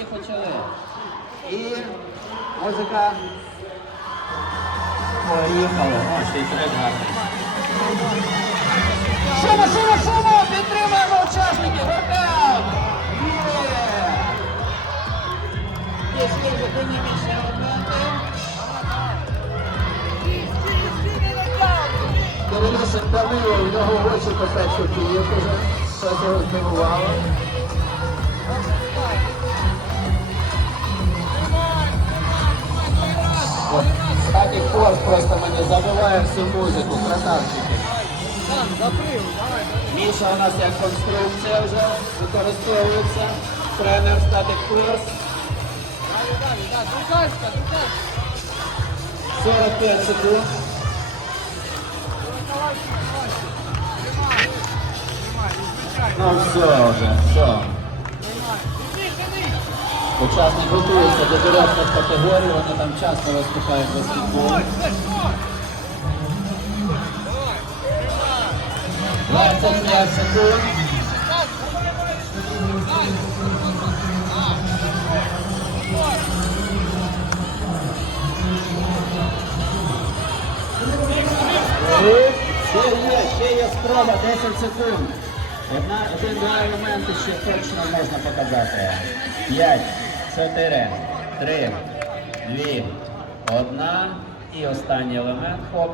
тільки почали. І музика. Поїхали. О, ще й трек гарний. Шумо, шумо, шумо! Підтримуємо учасників! Є! Є свіжі динамічні елементи. Кирилюшин Данило, в нього очі посачує вже. Щось його здивувало. От, Статік Форс просто мені забиває всю музику, красавчики. Міша у нас як конструкція вже використовується. Тренер Static Force. 45 секунд. Ну все вже, все. Учасник готується до дорослих категорій, вони там часто виступають. 25 секунд. Ще є, ще є спроба, 10 секунд. Один-два елементи ще точно можна показати. 5, 4, 3, 2, 1. І останній елемент. Хоп.